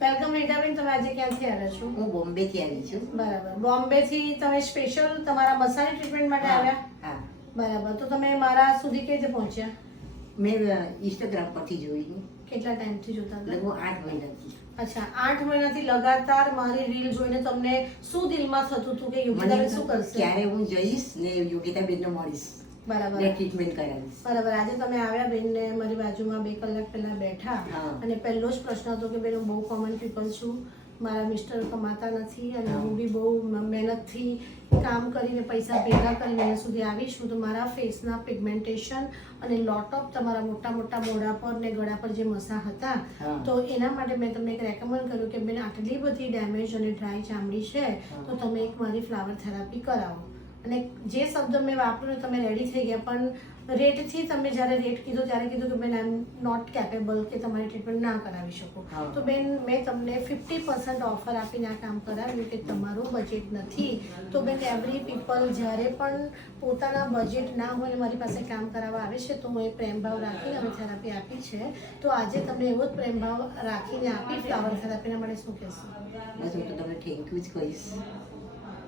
Welcome Ritaben, તમે આજે ક્યાંથી આવ્યા છો? હું બોમ્બેથી આવી છું. બરાબર. બોમ્બેથી તમે સ્પેશિયલ તમારા મસાની ટ્રીટમેન્ટ માટે આવ્યા? હા. બરાબર. તો તમે મારા સુધી કેવી રીતે પહોંચ્યા? મેં ઇન્સ્ટાગ્રામ પરથી જોયું. કેટલા ટાઈમથી જોતા હતા? લગભગ 8 મહિનાથી. અચ્છા, 8 મહિનાથી લગાતાર મારી રીલ જોઈને તમને શું દિલમાં થતું હતું કે યોગિતાબેન શું કરશે? ક્યારે હું જઈશ ને યોગિતાબેનને મળીશ, બરાબર. ને ટ્રીટમેન્ટ કરાવીશ. બરાબર. આજે તમે આવ્યા બેનને મારી બાજુમાં 2 કલાક પહેલા બેઠા અને પહેલો જ પ્રશ્ન હતો કે બેન હું બહુ કોમન પીપલ છું, મારા મિસ્ટર કમાતા નથી અને હું બી બહુ મહેનતથી કામ કરીને પૈસા ભેગા કરીને અહીંયા સુધી આવી છું, તો મારા ફેસના પિગમેન્ટેશન અને લોટ ઓફ તમારા મોટા મોટા મોઢા પર ને ગળા પર જે મસા હતા, તો એના માટે મેં તમને એક રેકમેન્ડ કર્યું કે બેન આટલી બધી ડેમેજ અને ડ્રાય ચામડી છે તો તમે એક મારી ફ્લાવર થેરાપી કરાવો. અને જે શબ્દ મેં વાપર્યો તમે રેડી થઈ ગયા, પણ રેટથી તમે જ્યારે રેટ કીધો ત્યારે કીધું કે બેન આઈ એમ નોટ કેપેબલ કે તમારી ટ્રીટમેન્ટ ના કરાવી શકો. તો બેન મેં તમને 50% ઓફર આપીને આ કામ કરાવ્યું કે તમારું બજેટ નથી તો બેન એવરી પીપલ જ્યારે પણ પોતાના બજેટ ના હોય મારી પાસે કામ કરાવવા આવે છે તો હું એ પ્રેમભાવ રાખીને અમે થેરાપી આપી છે. તો આજે તમને એવો જ પ્રેમભાવ રાખીને આપી ફ્લાવર થેરાપીના માટે શું કહેશો? બસ હું તો તમને થેન્ક યુ જ કહીશ.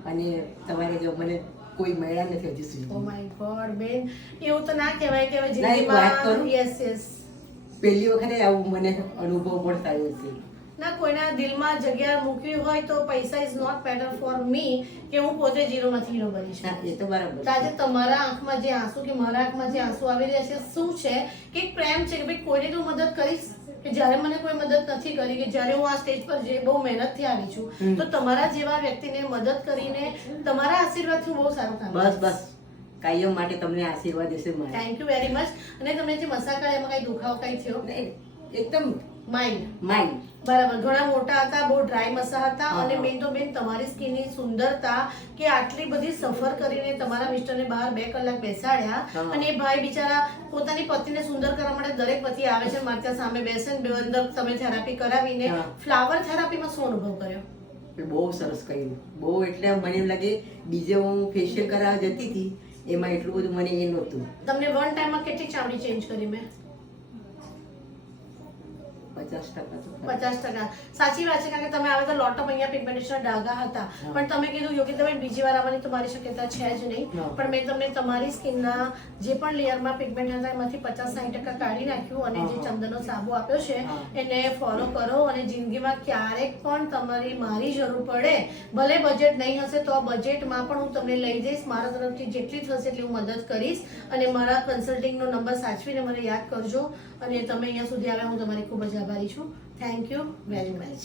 અને તમારે જો મને કોઈ મળ્યા નથી હજી સુધી. ઓ માય ગોડ બેન, એવું તો ના કહેવાય કે હવે જિંદગીમાં યસ યસ પહેલી વખતે આવું મને અનુભવ પણ થયો છે. ના, કોઈના દિલમાં જગ્યા મૂકવી હોય તો પૈસા is not matter for me કે હું પોતે ઝીરો માંથી હીરો બની છું. એ તો બરાબર. તો આજે તમારા આંખમાં જે આંસુ કે મારા આંખમાં જે આંસુ આવી રહ્યા છે શું છે કે એક પ્રેમ છે કે ભાઈ કોઈને તો મદદ કરીશ, કે જ્યારે મને કોઈ મદદ નથી કરી, કે જ્યારે હું આ સ્ટેજ પર જે બહુ મહેનતથી આવી છું તો તમારા જેવા વ્યક્તિને મદદ કરીને તમારા આશીર્વાદથી હું બહુ સારું કામ બસ બસ કાયમ માટે તમને આશીર્વાદ હશે મારા. Thank you very much. અને તમને જે મસા કાઢ્યા એમાં કઈ દુખાવો કઈ થયો? એકદમ માઇન્ડ બરાબર. ઘણા મોટા હતા, બહુ ડ્રાય મસા હતા અને મેન તો બેન તમારી સ્કિનની સુંદરતા કે આટલી બધી સફર કરીને તમારા મિસ્ટરને બહાર 2 કલાક બેસાડ્યા અને એ ભાઈ બિચારા પોતાની પત્નીને સુંદર કરવા માટે દરેક પતિ આવે છે મારી ત્યાં સામે બેસે ને અંદર તમે થેરાપી કરાવીને ફ્લાવર થેરાપીમાં શું અનુભવ કર્યો? બહુ સરસ કર્યું. બહુ એટલે મને એમ લાગે બીજે હું ફેશિયલ કરાવવા જતી હતી એમાં એટલું બધું મને એ નહોતું. તમને વન ટાઈમમાં કેટલી ચામડી ચેન્જ કરી મેં? 50%. સાચી વાત છે, કારણ કે તમે આવે તો લોટ ઓફ અહીંયા પિગમેન્ટેશન ડાઘા હતા, પણ તમે કીધું યોગિતાબેન બીજી વાર આવવાની તો મારી શક્યતા છે જ નહીં, પણ મેં તમને તમારી સ્કિનના જે પણ લેયરમાં પિગમેન્ટ હતા એમાંથી 50-60% કાઢી નાખ્યું અને જે ચંદનનો સાબુ આપ્યો છે એને ફોલો કરો અને જિંદગીમાં ક્યારેક પણ તમારી મારી જરૂર પડે, ભલે બજેટ નહીં હશે તો આ બજેટમાં પણ હું તમને લઈ જઈશ. મારા તરફથી જેટલી થશે એટલી હું મદદ કરીશ અને મારા કન્સલ્ટિંગનો નંબર સાચવીને મને યાદ કરજો. અને તમે અહીંયા સુધી આવ્યા હું તમારી ખૂબ જ આભારી છું. Thank you very much.